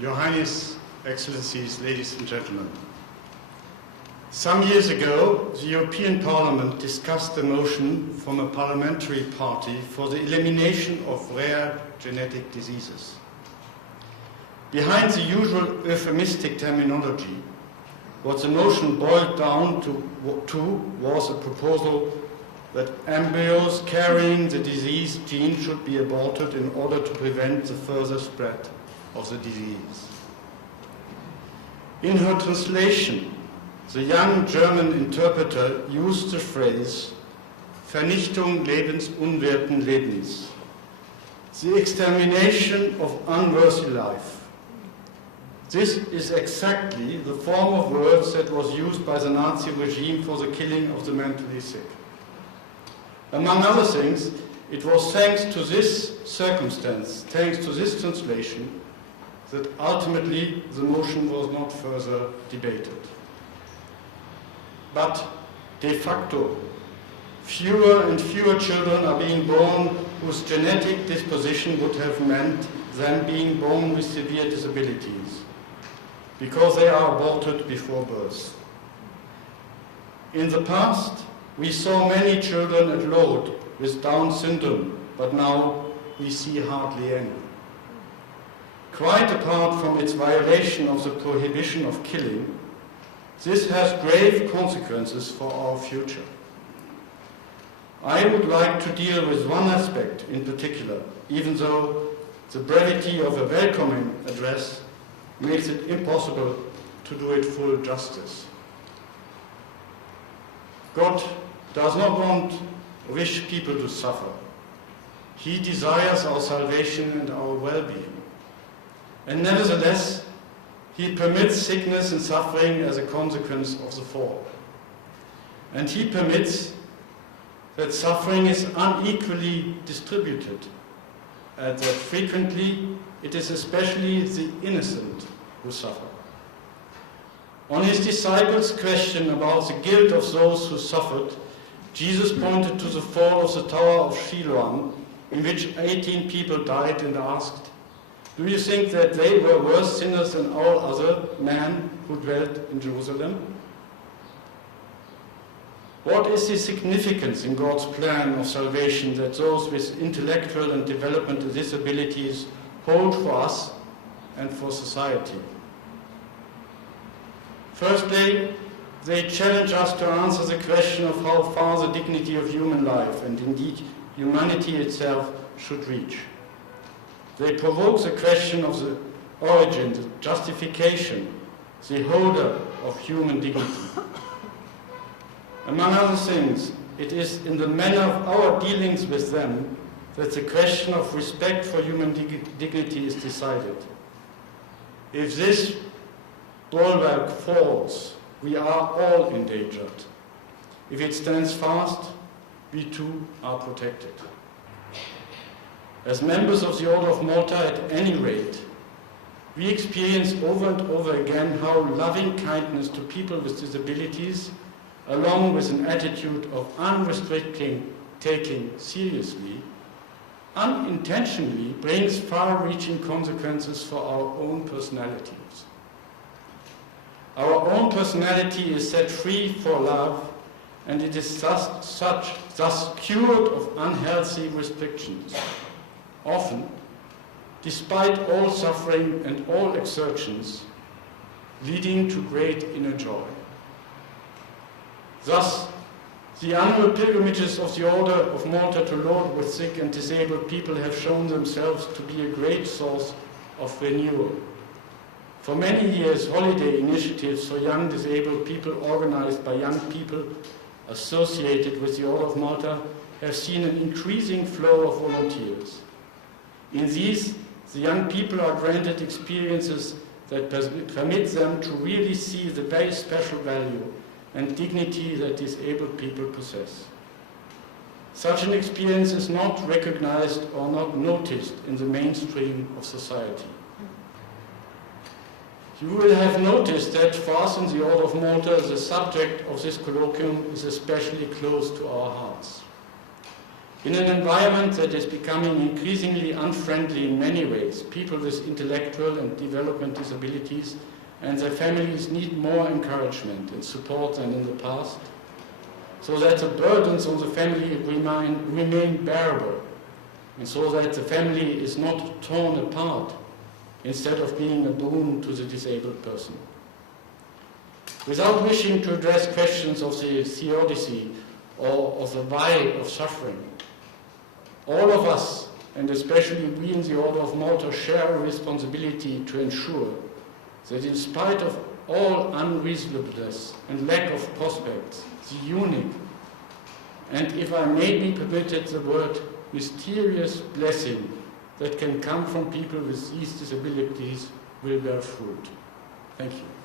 Your Highness, Excellencies, ladies and gentlemen. Some years ago, the European Parliament discussed a motion from a parliamentary party for the elimination of rare genetic diseases. Behind the usual euphemistic terminology, what the motion boiled down to was a proposal that embryos carrying the disease gene should be aborted in order to prevent the further spread of the disease. In her translation, the young German interpreter used the phrase Vernichtung lebensunwerten Lebens, the extermination of unworthy life. This is exactly the form of words that was used by the Nazi regime for the killing of the mentally sick. Among other things, it was thanks to this circumstance, thanks to this translation, that ultimately the motion was not further debated. But de facto, fewer and fewer children are being born whose genetic disposition would have meant them being born with severe disabilities, because they are aborted before birth. In the past, we saw many children at Lourdes with Down syndrome, but now we see hardly any. Quite apart from its violation of the prohibition of killing, this has grave consequences for our future. I would like to deal with one aspect in particular, even though the brevity of a welcoming address makes it impossible to do it full justice. God does not wish people to suffer. He desires our salvation and our well-being. And nevertheless, He permits sickness and suffering as a consequence of the fall. And He permits that suffering is unequally distributed, and that frequently it is especially the innocent who suffer. On His disciples' question about the guilt of those who suffered, Jesus pointed to the fall of the Tower of Siloam, in which 18 people died, and asked, "Do you think that they were worse sinners than all other men who dwelt in Jerusalem?" What is the significance in God's plan of salvation that those with intellectual and developmental disabilities hold for us and for society? Firstly, they challenge us to answer the question of how far the dignity of human life, and indeed humanity itself, should reach. They provoke the question of the origin, the justification, the holder of human dignity. Among other things, it is in the manner of our dealings with them that the question of respect for human dignity is decided. If this bulwark falls, we are all endangered. If it stands fast, we too are protected. As members of the Order of Malta, at any rate, we experience over and over again how loving kindness to people with disabilities, along with an attitude of unrestricted taking seriously, unintentionally brings far-reaching consequences for our own personalities. Our own personality is set free for love, and it is thus cured of unhealthy restrictions, often, despite all suffering and all exertions, leading to great inner joy. Thus, the annual pilgrimages of the Order of Malta to Lourdes with sick and disabled people have shown themselves to be a great source of renewal. For many years, holiday initiatives for young disabled people organized by young people associated with the Order of Malta have seen an increasing flow of volunteers. In these, the young people are granted experiences that permit them to really see the very special value and dignity that disabled people possess. Such an experience is not recognized or not noticed in the mainstream of society. You will have noticed that for us in the Order of Malta, the subject of this colloquium is especially close to our hearts. In an environment that is becoming increasingly unfriendly in many ways, people with intellectual and development disabilities and their families need more encouragement and support than in the past, so that the burdens on the family remain bearable, and so that the family is not torn apart instead of being a boon to the disabled person. Without wishing to address questions of the theodicy or of the why of suffering, all of us, and especially we in the Order of Malta, share a responsibility to ensure that in spite of all unreasonableness and lack of prospects, the unique, and if I may be permitted the word, mysterious blessing that can come from people with these disabilities will bear fruit. Thank you.